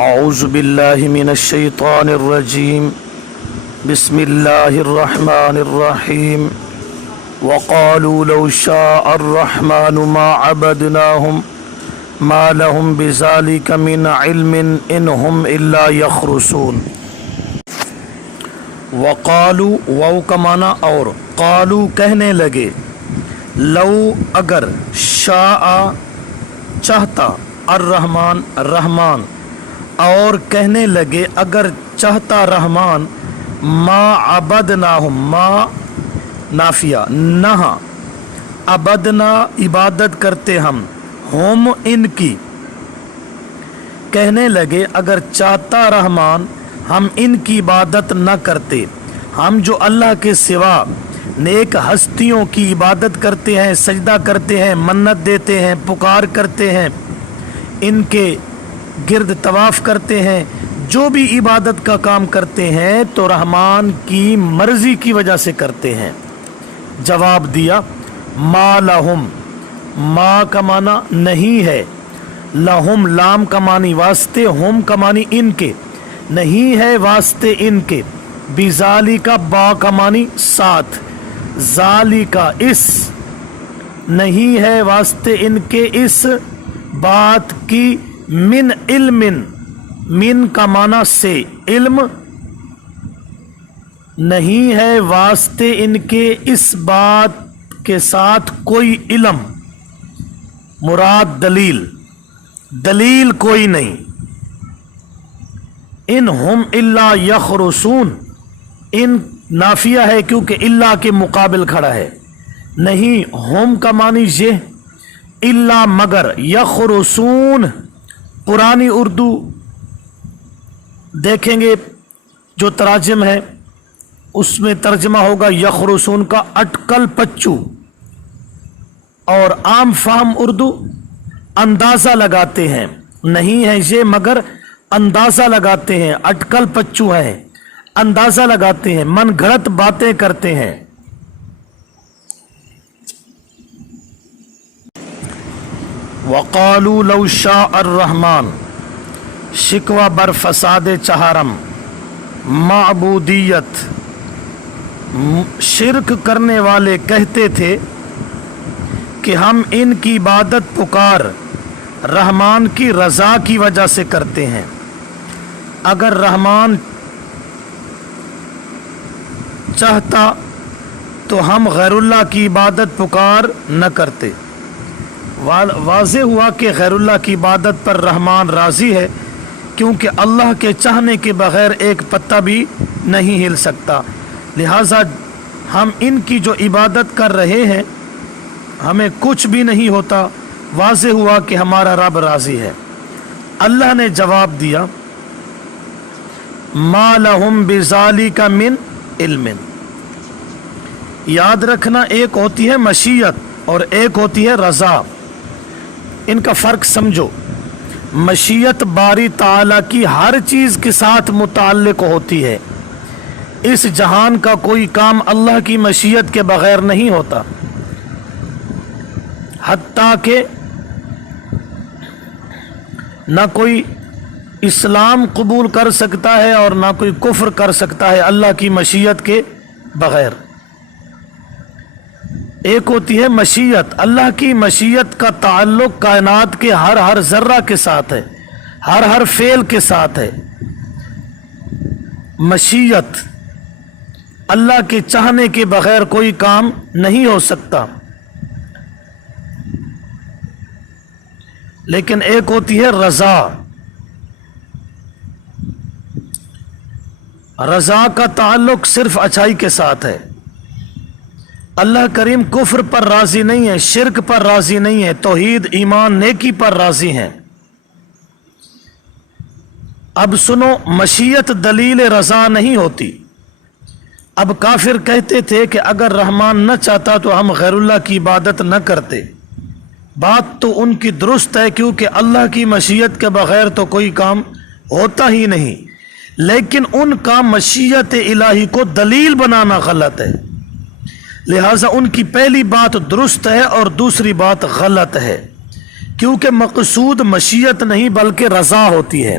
أعوذ بالله من الشيطان الرجيم بسم الله الرحمن الرحيم وقالوا لو شاء الرحمن ما عبدناهم ما لهم بذلك من علم إن هم إلا يخرصون وقالوا واو کا معنی اور قالوا کہنے لگے لو اگر شاء چاہتا الرحمن رحمان اور کہنے لگے اگر چاہتا رحمان ما عبدناہم ما نافیہ نہ عبدنا عبادت کرتے ہم ان کی کہنے لگے اگر چاہتا رحمان ہم ان کی عبادت نہ کرتے ہم جو اللہ کے سوا نیک ہستیوں کی عبادت کرتے ہیں سجدہ کرتے ہیں منت دیتے ہیں پکار کرتے ہیں ان کے گرد طواف کرتے ہیں جو بھی عبادت کا کام کرتے ہیں تو رحمان کی مرضی کی وجہ سے کرتے ہیں جواب دیا ما لہم ما کا معنی نہیں ہے لہم لام کا معنی واسطے ہم کا معنی ان کے نہیں ہے واسطے ان کے بذالی کا با کا معنی ساتھ ذالی کا اس نہیں ہے واسطے ان کے اس بات کی من علم من کا معنی سے علم نہیں ہے واسطے ان کے اس بات کے ساتھ کوئی علم مراد دلیل کوئی نہیں ان ہم الا یخرصون ان نافیہ ہے کیونکہ الا کے مقابل کھڑا ہے نہیں ہم کا معنی یہ الا مگر یخرصون پرانی اردو دیکھیں گے جو تراجم ہے اس میں ترجمہ ہوگا یخرصون کا اٹکل پچو اور عام فہم اردو اندازہ لگاتے ہیں نہیں ہے یہ مگر اندازہ لگاتے ہیں اٹکل پچو ہے اندازہ لگاتے ہیں من گھڑت باتیں کرتے ہیں وقالوا لو شاء الرحمن شکوہ بر فساد چہارم معبودیت شرک کرنے والے کہتے تھے کہ ہم ان کی عبادت پکار رحمان کی رضا کی وجہ سے کرتے ہیں اگر رحمان چاہتا تو ہم غیر اللہ کی عبادت پکار نہ کرتے واضح ہوا کہ غیر اللہ کی عبادت پر رحمان راضی ہے کیونکہ اللہ کے چاہنے کے بغیر ایک پتہ بھی نہیں ہل سکتا لہٰذا ہم ان کی جو عبادت کر رہے ہیں ہمیں کچھ بھی نہیں ہوتا واضح ہوا کہ ہمارا رب راضی ہے اللہ نے جواب دیا ما لہم بذالک من علم یاد رکھنا ایک ہوتی ہے مشیت اور ایک ہوتی ہے رضا ان کا فرق سمجھو مشیت باری تعالی کی ہر چیز کے ساتھ متعلق ہوتی ہے اس جہان کا کوئی کام اللہ کی مشیت کے بغیر نہیں ہوتا حتیٰ کہ نہ کوئی اسلام قبول کر سکتا ہے اور نہ کوئی کفر کر سکتا ہے اللہ کی مشیت کے بغیر ایک ہوتی ہے مشیت اللہ کی مشیت کا تعلق کائنات کے ہر ذرہ کے ساتھ ہے ہر فعل کے ساتھ ہے مشیت اللہ کے چاہنے کے بغیر کوئی کام نہیں ہو سکتا لیکن ایک ہوتی ہے رضا رضا کا تعلق صرف اچھائی کے ساتھ ہے اللہ کریم کفر پر راضی نہیں ہے شرک پر راضی نہیں ہے توحید ایمان نیکی پر راضی ہیں اب سنو مشیت دلیل رضا نہیں ہوتی اب کافر کہتے تھے کہ اگر رحمان نہ چاہتا تو ہم غیر اللہ کی عبادت نہ کرتے بات تو ان کی درست ہے کیونکہ اللہ کی مشیت کے بغیر تو کوئی کام ہوتا ہی نہیں لیکن ان کا مشیت الہی کو دلیل بنانا غلط ہے لہٰذا ان کی پہلی بات درست ہے اور دوسری بات غلط ہے کیونکہ مقصود مشیت نہیں بلکہ رضا ہوتی ہے